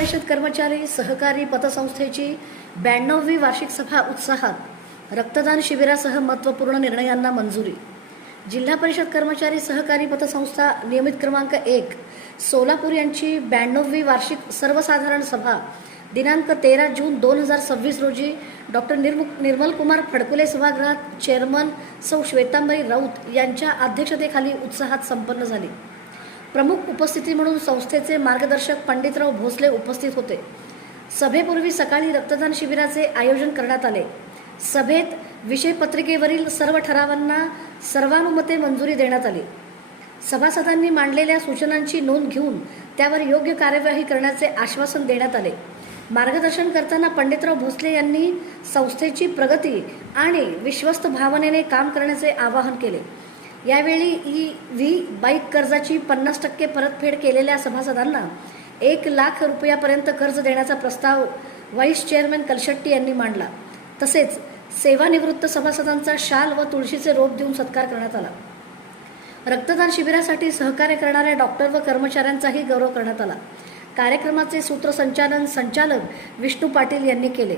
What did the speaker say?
परिषद कर्मचारी सहकारी पतसंस्थेची 92वी वार्षिक सभा उत्साहात. रक्तदान शिबिरासह महत्त्वपूर्ण निर्णयांना मंजुरी. जिल्हा परिषद कर्मचारी सहकारी पतसंस्था नियमित क्रमांक 1 सोलापूर यांची 92वी वार्षिक सर्वसाधारण सभा दिनांक 13 जून 2026 रोजी डॉक्टर निर्मल कुमार फडकुले सभागृहात चेअरमन सौ श्वेतांबरी राऊत यांच्या अध्यक्षतेखाली उत्साहात संपन्न झाली. प्रमुख उपस्थिती म्हणून संस्थेचे मार्गदर्शक पंडितराव भोसले उपस्थित होते. सभेपूर्वी सकाळी रक्तदान शिबिराचे आयोजन करण्यात आले. सभेत विषयपत्रिकेवरील सर्व ठरावांना सर्वानुमते मंजुरी देण्यात आली. सभासदांनी मांडलेल्या सूचनांची नोंद घेऊन त्यावर योग्य कार्यवाही करण्याचे आश्वासन देण्यात आले. मार्गदर्शन करताना पंडितराव भोसले यांनी संस्थेची प्रगती आणि विश्वस्त भावनेने काम करण्याचे आवाहन केले. यावेळी EV बाईक कर्जाची 50% परतफेड केलेल्या सभासदांना 1 लाख रुपयापर्यंत कर्ज देण्याचा प्रस्ताव व्हाईस चेअरमन कलशेट्टी यांनी मांडला. तसेच सेवानिवृत्त सभासदांचा शाल व तुळशीचे रोप देऊन सत्कार करण्यात आला. रक्तदान शिबिरासाठी सहकार्य करणाऱ्या डॉक्टर व कर्मचाऱ्यांचाही गौरव करण्यात आला. कार्यक्रमाचे सूत्रसंचालन संचालक विष्णू पाटील यांनी केले.